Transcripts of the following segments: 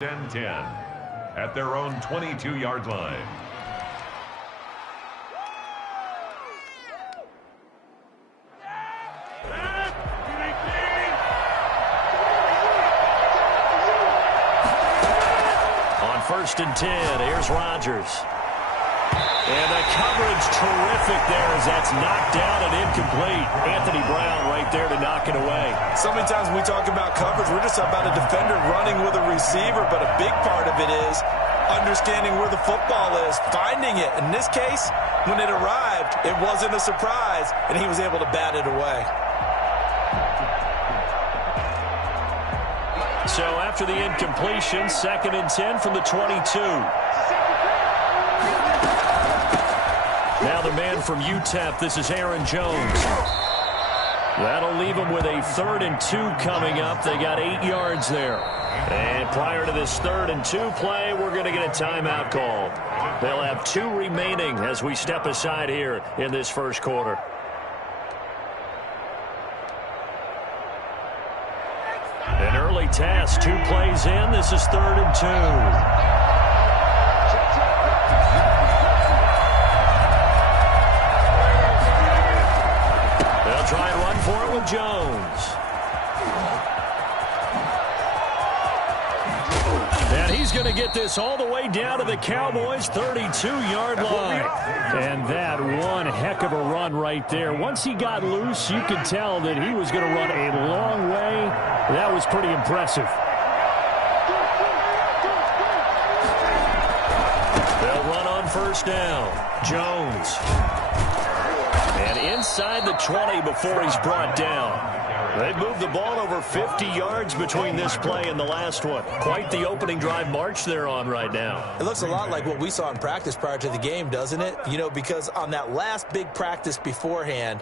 and 10 at their own 22-yard line. On 1st and 10, here's Rodgers. And the coverage terrific there as that's knocked down and incomplete. Anthony Brown right there to knock it away. So many times when we talk about coverage, we're just about a defender running with a receiver, but a big part of it is understanding where the football is, finding it. In this case, when it arrived, it wasn't a surprise, and he was able to bat it away. So after the incompletion, 2nd and 10 from the 22. Now the man from UTEP, this is Aaron Jones. That'll leave him with a 3rd and 2 coming up. They got 8 yards there. And prior to this 3rd and 2 play, we're going to get a timeout called. They'll have 2 remaining as we step aside here in this first quarter. An early task, 2 plays in. This is 3rd and 2. Try and run for it with Jones. And he's going to get this all the way down to the Cowboys' 32-yard line. And that one heck of a run right there. Once he got loose, you could tell that he was going to run a long way. That was pretty impressive. They'll run on 1st down. Jones. And inside the 20 before he's brought down. They've moved the ball over 50 yards between this play and the last one. Quite the opening drive march they're on right now. It looks a lot like what we saw in practice prior to the game, doesn't it? You know, because on that last big practice beforehand,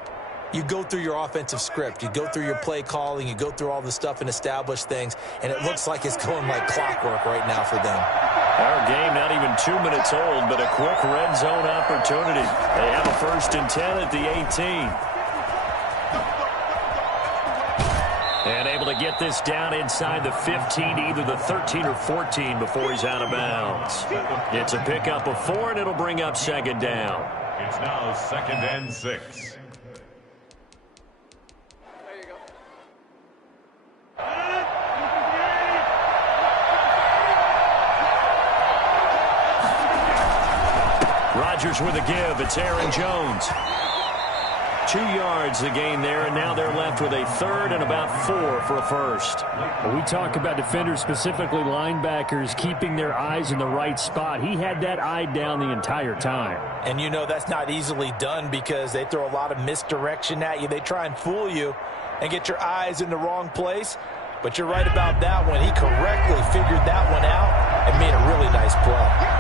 you go through your offensive script. You go through your play calling. You go through all the stuff and establish things. And it looks like it's going like clockwork right now for them. Our game not even 2 minutes old, but a quick red zone opportunity. They have a 1st and 10 at the 18. And able to get this down inside the 15, either the 13 or 14 before he's out of bounds. It's a pickup of 4, and it'll bring up 2nd down. It's now 2nd and 6. Rodgers with a give. It's Aaron Jones. 2 yards the gain there, and now they're left with a 3rd and about 4 for a 1st. Well, we talk about defenders, specifically linebackers, keeping their eyes in the right spot. He had that eye down the entire time. And you know that's not easily done because they throw a lot of misdirection at you. They try and fool you and get your eyes in the wrong place. But you're right about that one. He correctly figured that one out and made a really nice play.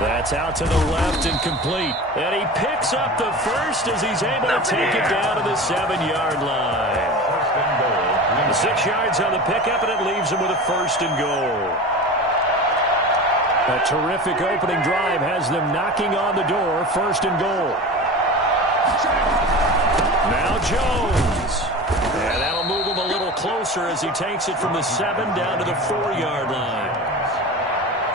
That's out to the left and complete. And he picks up the 1st as he's able to take it down to the 7-yard line. The 6 yards on the pickup, and it leaves him with a 1st and goal. A terrific opening drive has them knocking on the door. 1st and goal. Now Jones. And that'll move him a little closer as he takes it from the 7 down to the 4-yard line.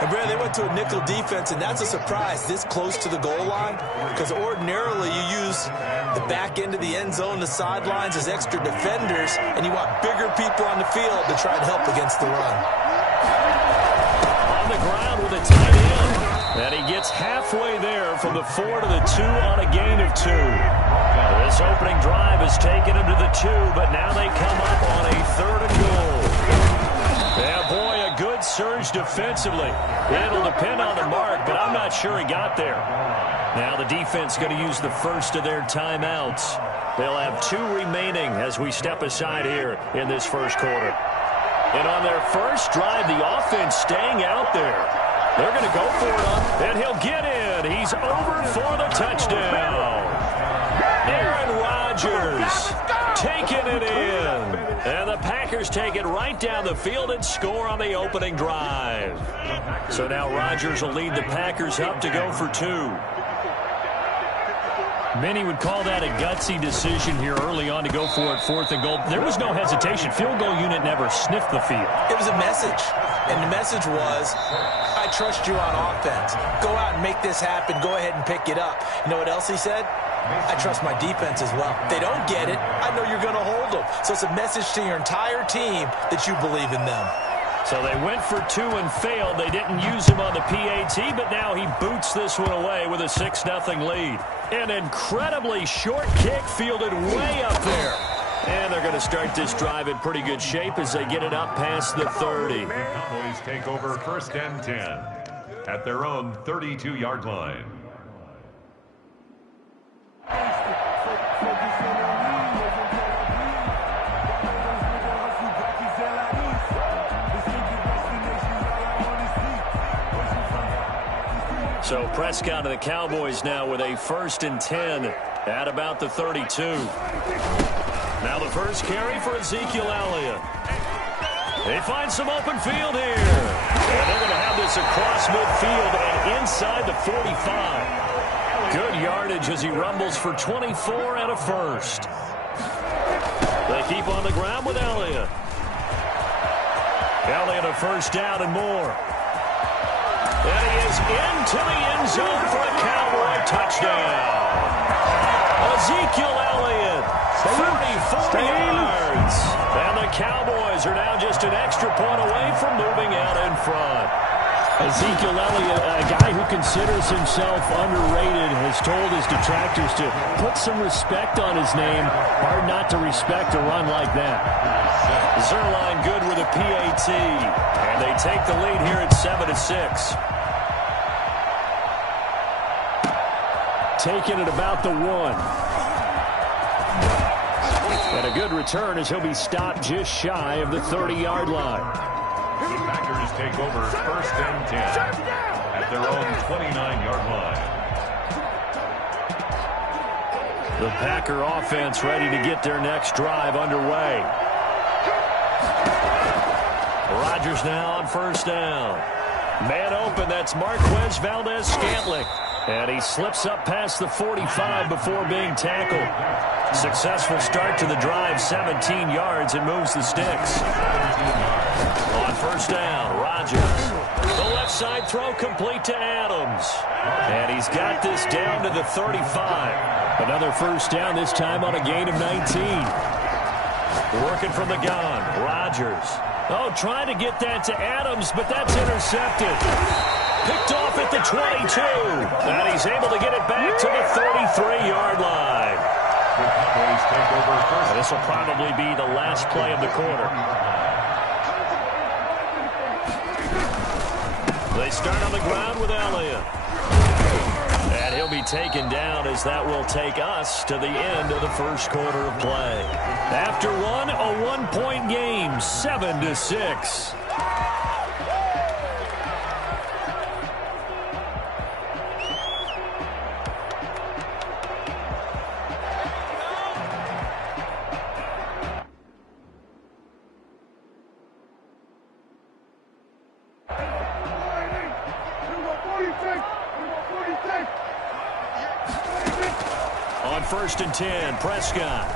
And, Brad, they went to a nickel defense, and that's a surprise this close to the goal line because ordinarily you use the back end of the end zone, the sidelines as extra defenders, and you want bigger people on the field to try and help against the run. On the ground with a tight end, and he gets halfway there from the 4 to the 2 on a gain of 2. This opening drive has taken him to the 2, but now they come up on a 3rd and goal. Yeah, boy, a good surge defensively. It'll depend on the mark, but I'm not sure he got there. Now the defense going to use the 1st of their timeouts. They'll have 2 remaining as we step aside here in this first quarter. And on their first drive, the offense staying out there. They're going to go for it, and he'll get in. He's over for the touchdown. Aaron Rodgers taking it in. And the Packers take it right down the field and score on the opening drive. So now Rodgers will lead the Packers up to go for 2. Many would call that a gutsy decision here early on to go for it 4th and goal. There was no hesitation. Field goal unit never sniffed the field. It was a message, and the message was, I trust you on offense. Go out and make this happen. Go ahead and pick it up. You know what else he said? I trust my defense as well. If they don't get it, I know you're going to hold them. So it's a message to your entire team that you believe in them. So they went for 2 and failed. They didn't use him on the PAT, but now he boots this one away with a 6-0 lead. An incredibly short kick fielded way up there. And they're going to start this drive in pretty good shape as they get it up past the 30. Cowboys take over 1st and 10 at their own 32-yard line. So Prescott of the Cowboys now with a 1st and 10 at about the 32. Now the first carry for Ezekiel Elliott. They find some open field here. And they're going to have this across midfield and inside the 45. Good yardage as he rumbles for 24 and a first. They keep on the ground with Elliott. Elliott a first down and more. And he is into the end zone for a Cowboy touchdown. Ezekiel Elliott, 34 yards. And the Cowboys are now just an extra point away from moving out in front. Ezekiel Elliott, a guy who considers himself underrated, has told his detractors to put some respect on his name. Hard not to respect a run like that. Zerline good with a PAT. And they take the lead here at 7-6. Taken at about the 1. And a good return as he'll be stopped just shy of the 30-yard line. The Packers take over 1st and 10 at their own 29-yard line. The Packer offense ready to get their next drive underway. Rodgers now on 1st down. Man open, that's Marquez Valdez-Scantling. And he slips up past the 45 before being tackled. Successful start to the drive, 17 yards, and moves the sticks. On 1st down, Rodgers. The left side throw complete to Adams. And he's got this down to the 35. Another first down, this time on a gain of 19. Working from the gun, Rodgers. Oh, trying to get that to Adams, but that's intercepted. Picked off at the 22. And he's able to get it back to the 33-yard line. The Cowboys take over 1st. This will probably be the last play of the quarter. They start on the ground with Elliott. And he'll be taken down as that will take us to the end of the first quarter of play. After one, a one-point game, 7-6. On 1st and 10, Prescott.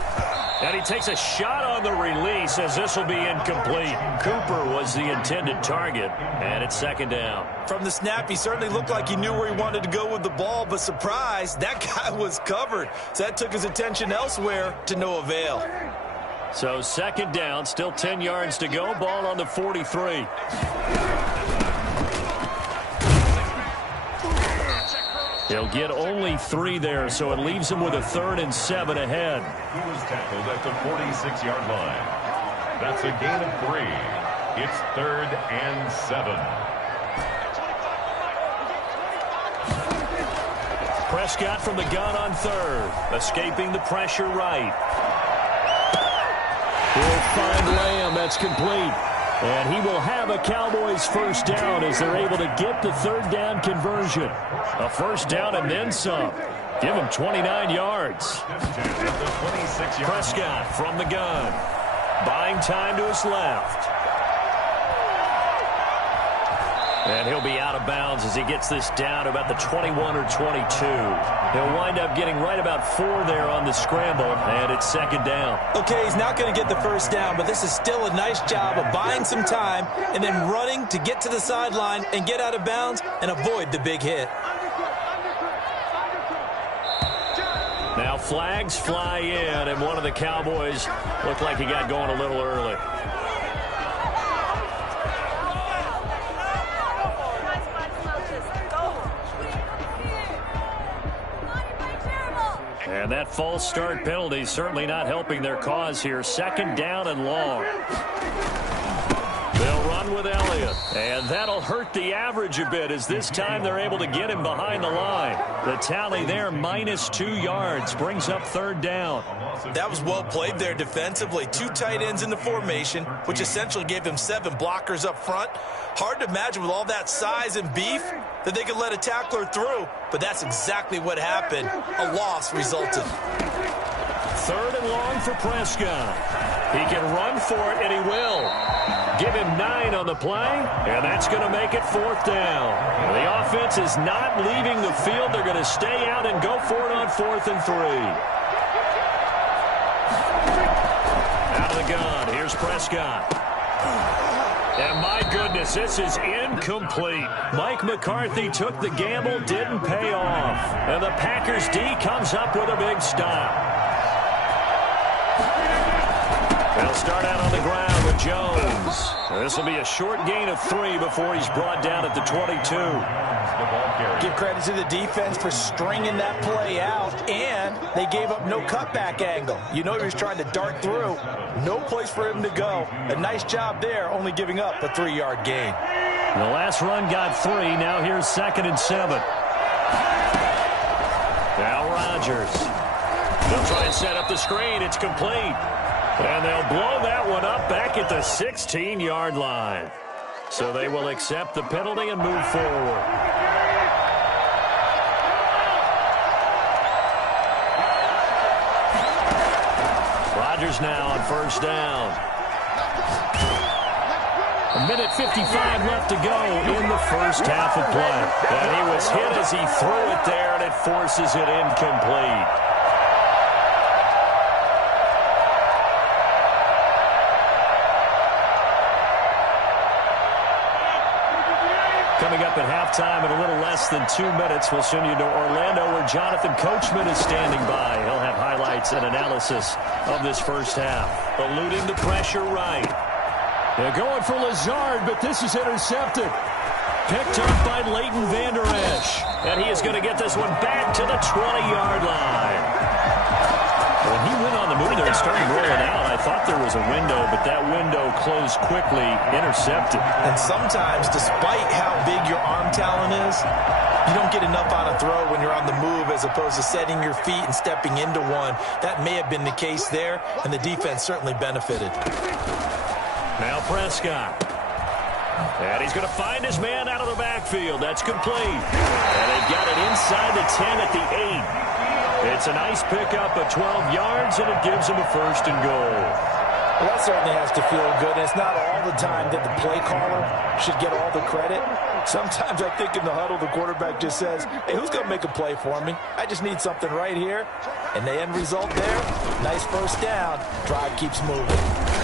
And he takes a shot on the release as this will be incomplete. Cooper was the intended target, and it's 2nd down. From the snap, he certainly looked like he knew where he wanted to go with the ball, but surprise, that guy was covered. So that took his attention elsewhere to no avail. So 2nd down, still 10 yards to go. Ball on the 43. He'll get only 3 there, so it leaves him with a 3rd and 7 ahead. He was tackled at the 46-yard line. That's a gain of 3. It's 3rd and 7. Prescott from the gun on 3rd, escaping the pressure right. He'll find Lamb. That's complete. And he will have a Cowboys first down as they're able to get the 3rd down conversion. A first down and then some. Give him 29 yards. Prescott from the gun. Buying time to his left. And he'll be out of bounds as he gets this down to about the 21 or 22. He'll wind up getting right about 4 there on the scramble, and it's second down. Okay, he's not going to get the first down, but this is still a nice job of buying some time and then running to get to the sideline and get out of bounds and avoid the big hit. Now flags fly in, and one of the Cowboys looked like he got going a little early. And that false start penalty certainly not helping their cause here. Second down and long. They'll run with Elliott. And that'll hurt the average a bit as this time they're able to get him behind the line. The tally there, -2 yards, brings up third down. That was well played there defensively. 2 tight ends in the formation, which essentially gave him 7 blockers up front. Hard to imagine with all that size and beef that they could let a tackler through, but that's exactly what happened. A loss resulted. Third and long for Prescott. He can run for it, and he will. Give him 9 on the play, and that's going to make it fourth down. The offense is not leaving the field. They're going to stay out and go for it on 4th and 3. Out of the gun. Here's Prescott. And my goodness, this is incomplete. Mike McCarthy took the gamble, didn't pay off. And the Packers D comes up with a big stop. They'll start out on the ground with Jones. This will be a short gain of 3 before he's brought down at the 22. Give credit to the defense for stringing that play out, and they gave up no cutback angle. You know he was trying to dart through. No place for him to go. A nice job there, only giving up a 3-yard gain. The last run got 3. Now here's 2nd and 7. Now Rodgers. They'll try and set up the screen. It's complete. And they'll blow that one up back at the 16-yard line. So they will accept the penalty and move forward. Rodgers now on first down. 1:55 left to go in the first half of play. And he was hit as he threw it there, and it forces it incomplete. Coming up at halftime in a little less than 2 minutes, we'll send you to Orlando where Jonathan Coachman is standing by. He'll have highlights and analysis of this first half. Eluding the pressure right. They're going for Lazard, but this is intercepted. Picked up by Leighton Vander Esch. And he is going to get this one back to the 20-yard line. When he went on the move there and started rolling out, I thought there was a window, but that window closed quickly, intercepted. And sometimes, despite how big your arm talent is, you don't get enough on a throw when you're on the move as opposed to setting your feet and stepping into one. That may have been the case there, and the defense certainly benefited. Now Prescott. And he's going to find his man out of the backfield. That's complete. And they've got it inside the 10 at the 8. It's a nice pickup of 12 yards, and it gives him a first and goal. Well, that certainly has to feel good. And it's not all the time that the play caller should get all the credit. Sometimes I think in the huddle, the quarterback just says, hey, who's going to make a play for me? I just need something right here. And the end result there, nice first down. Drive keeps moving.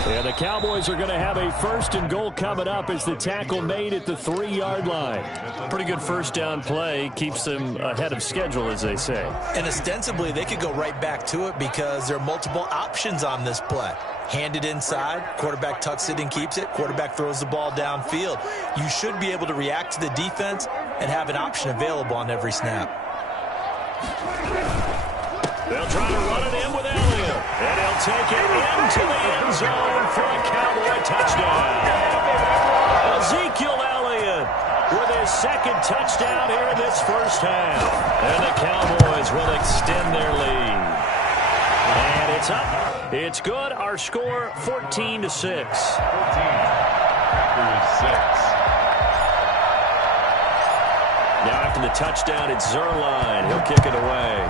And the Cowboys are going to have a first and goal coming up as the tackle made at the 3-yard line. Pretty good first down play. Keeps them ahead of schedule, as they say. And ostensibly, they could go right back to it because there are multiple options on this play. Hand it inside, quarterback tucks it and keeps it, quarterback throws the ball downfield. You should be able to react to the defense and have an option available on every snap. They'll try to run it in with Elliott. And he'll take it into the end zone for a Cowboy touchdown. Ezekiel Elliott with his 2nd touchdown here in this first half. And the Cowboys will extend their lead. And it's up. It's good. Our score, 14-6. 14. Now after the touchdown, it's Zerline. He'll kick it away.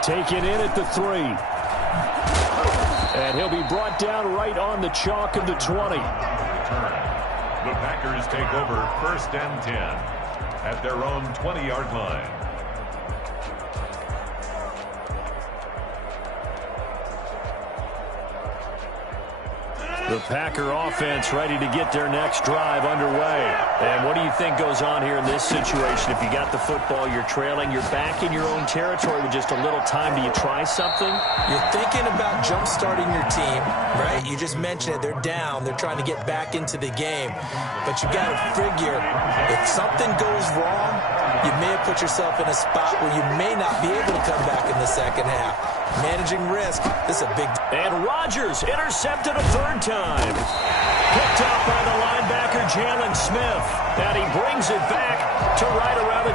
Taken in at the 3. And he'll be brought down right on the chalk of the 20. The Packers take over 1st and 10 at their own 20-yard line. The Packer offense ready to get their next drive underway. And what do you think goes on here in this situation? If you got the football, you're trailing, you're back in your own territory with just a little time. Do you try something? You're thinking about jump-starting your team, right? You just mentioned it. They're down. They're trying to get back into the game. But you got to figure, if something goes wrong, you may have put yourself in a spot where you may not be able to come back in the second half. Managing risk, this is a big... And Rodgers intercepted a third time. Picked up by the linebacker, Jalen Smith. And he brings it back to right around the...